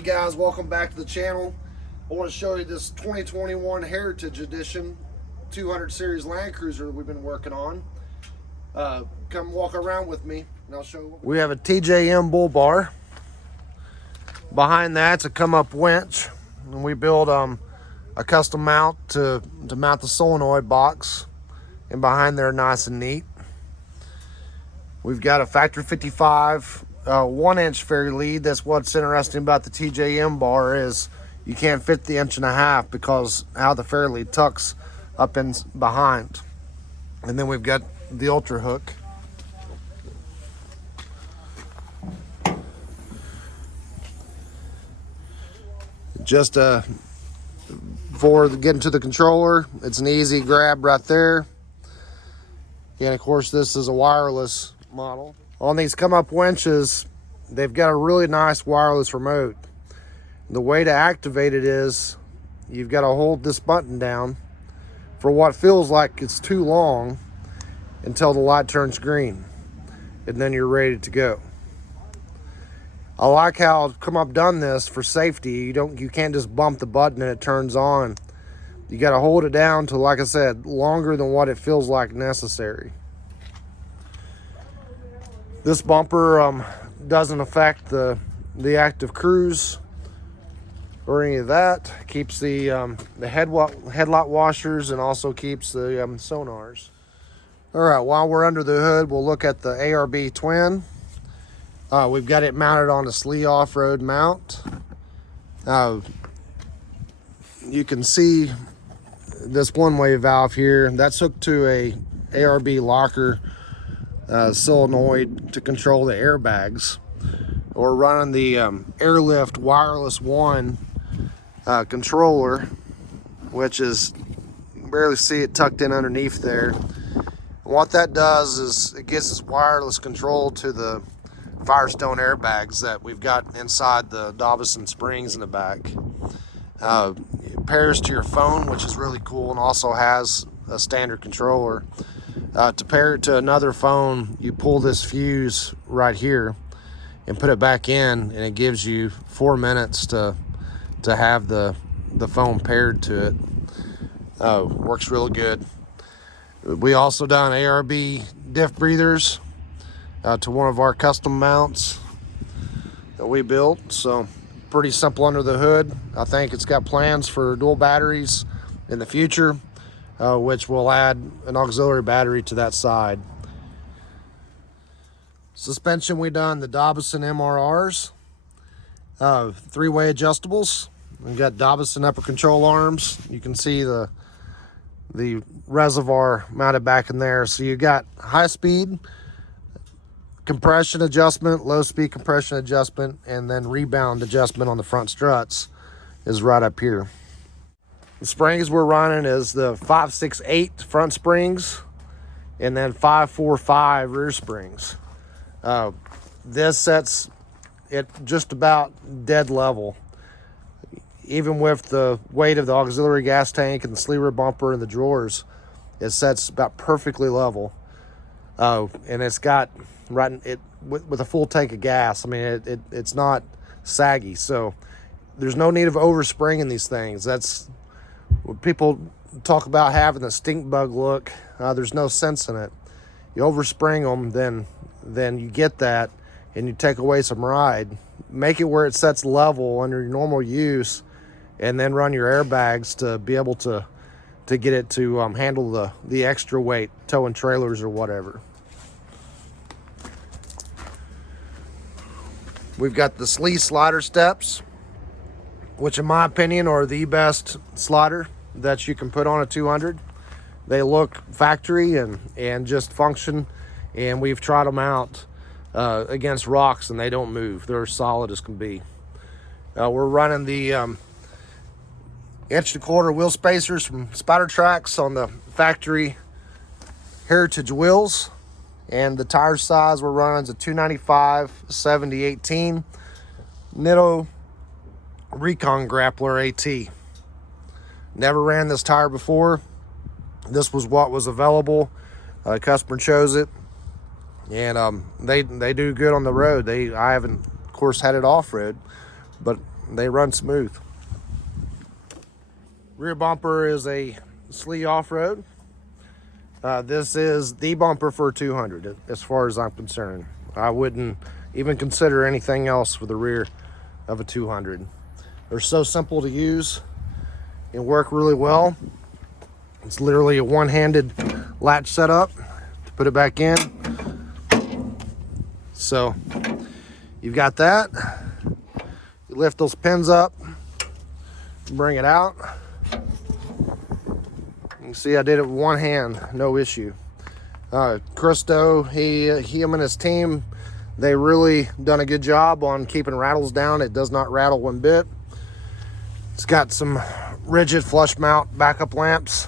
Hey guys, welcome back to the channel. I want to show you this 2021 Heritage Edition 200 Series Land Cruiser that we've been working on. Come walk around with me and I'll show you. We have a TJM bull bar. Behind that's a come up winch. And we build a custom mount to mount the solenoid box. And behind there, nice and neat. We've got a factory 55 1-inch ferry lead. That's what's interesting about the TJM bar is you can't fit the 1.5 inch because how the ferry lead tucks up in behind. And then we've got the ultra hook. Just for getting to the controller, it's an easy grab right there. And of course, this is a wireless model. On these come up winches, they've got a really nice wireless remote. The way to activate it is you've got to hold this button down for what feels like it's too long until the light turns green, and then you're ready to go. I like how come up done this for safety. You can't just bump the button and it turns on. You got to hold it down to, like I said, longer than what it feels like necessary. This bumper doesn't affect the active cruise or any of that. Keeps the headlight washers and also keeps the sonars. All right, while we're under the hood, we'll look at the ARB twin. We've got it mounted on a SLE off-road mount. You can see this one-way valve here. That's hooked to a ARB locker solenoid to control the airbags. We're running the Airlift Wireless 1 controller, which is, you can barely see it tucked in underneath there. And what that does is it gives us wireless control to the Firestone airbags that we've got inside the Dobson springs in the back. It pairs to your phone, which is really cool, and also has a standard controller. To pair it to another phone, you pull this fuse right here and put it back in, and it gives you 4 minutes to have the phone paired to it. Works really good. We also done ARB diff breathers to one of our custom mounts that we built. So pretty simple under the hood. I think it's got plans for dual batteries in the future, which will add an auxiliary battery to that side. Suspension, we done the Dobson MRRs, 3-way adjustables. We've got Dobson upper control arms. You can see the reservoir mounted back in there. So you got high speed compression adjustment, low speed compression adjustment, and then rebound adjustment on the front struts is right up here. The springs we're running is the 568 front springs and then 545 rear springs. This sets it just about dead level. Even with the weight of the auxiliary gas tank and the SLE rear bumper and the drawers, it sets about perfectly level. And it's got with a full tank of gas. I mean, it's not saggy, so there's no need of overspringing these things. That's when people talk about having the stink bug look. There's no sense in it. You overspring them, then you get that, and you take away some ride. Make it where it sets level under your normal use, and then run your airbags to be able to get it to handle the extra weight, towing trailers or whatever. We've got the SLE slider steps, which in my opinion are the best slider that you can put on a 200. They look factory and just function, and we've tried them out against rocks and they don't move. They're solid as can be. We're running the 1.25-inch wheel spacers from Spider Tracks on the factory Heritage wheels. And the tire size we're running is a 295 70/18 Nitto Recon Grappler AT. Never ran this tire before. This was what was available. Customer chose it, and they do good on the road. I haven't, of course, had it off road, but they run smooth. Rear bumper is a Slee off-road. This is the bumper for a 200 as far as I'm concerned. I wouldn't even consider anything else for the rear of a 200. They're so simple to use and work really well. It's literally a one-handed latch setup to put it back in. So you've got that. You lift those pins up, bring it out. You can see I did it with one hand, no issue. Christo, him and his team, they really done a good job on keeping rattles down. It does not rattle one bit. It's got some rigid flush mount backup lamps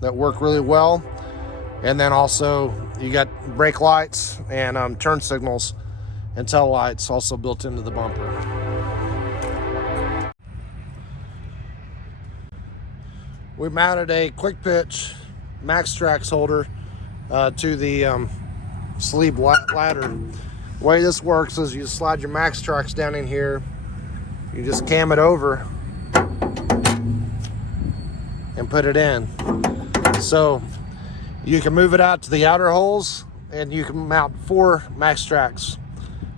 that work really well. And then also you got brake lights and turn signals and tail lights also built into the bumper. We mounted a quick pitch max trax holder to the sleeve ladder. The way this works is you slide your max trax down in here, you just cam it over and put it in. So you can move it out to the outer holes and you can mount 4 max trax.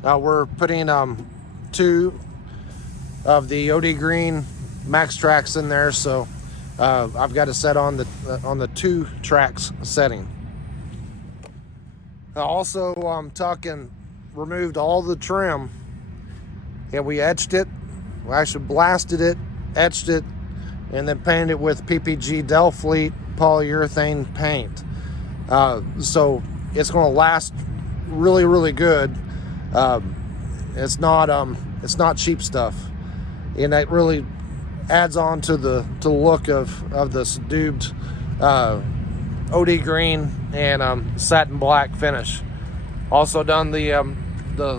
We're putting 2 of the OD green max trax in there, so I've got it set on the 2 tracks setting. I also took and removed all the trim, and we etched it. We actually blasted it, etched it, and then painted it with PPG Delfleet polyurethane paint. So it's going to last really, really good. It's not cheap stuff, and that really adds on to the look of the subdued OD green and satin black finish. Also done the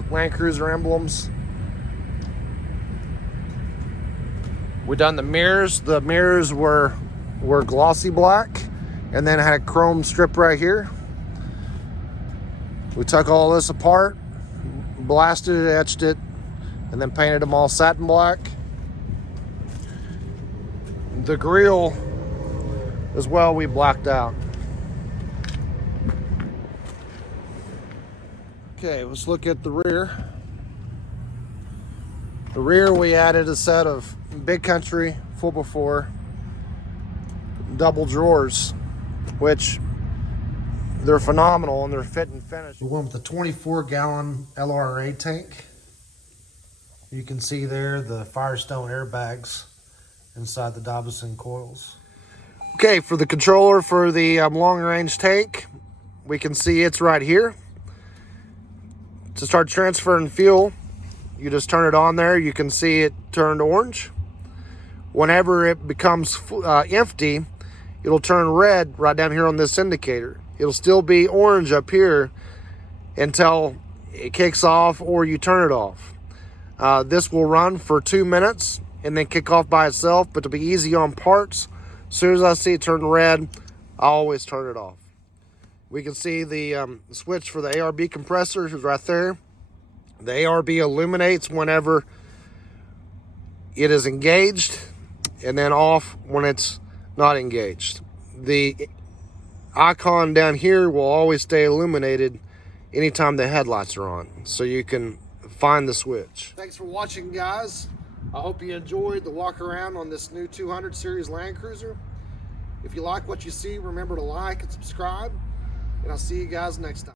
Land Cruiser emblems. We done the mirrors. The mirrors were glossy black and then had a chrome strip right here. We took all this apart, blasted it, etched it, and then painted them all satin black. The grille as well we blacked out. Okay, let's look at the rear. The rear, we added a set of Big Country 4x4 double drawers, which they're phenomenal and they're fit and finish. We went with the 24-gallon LRA tank. You can see there the Firestone airbags inside the Dobson coils. Okay, for the controller for the long-range tank, we can see it's right here. To start transferring fuel, you just turn it on there. You can see it turned orange. Whenever it becomes empty, it'll turn red right down here on this indicator. It'll still be orange up here until it kicks off or you turn it off. This will run for 2 minutes and then kick off by itself, but to be easy on parts, as soon as I see it turn red, I always turn it off. We can see the switch for the ARB compressor is right there. The ARB illuminates whenever it is engaged and then off when it's not engaged. The icon down here will always stay illuminated anytime the headlights are on, so you can find the switch. Thanks for watching, guys. I hope you enjoyed the walk around on this new 200 series Land Cruiser. If you like what you see, remember to like and subscribe, and I'll see you guys next time.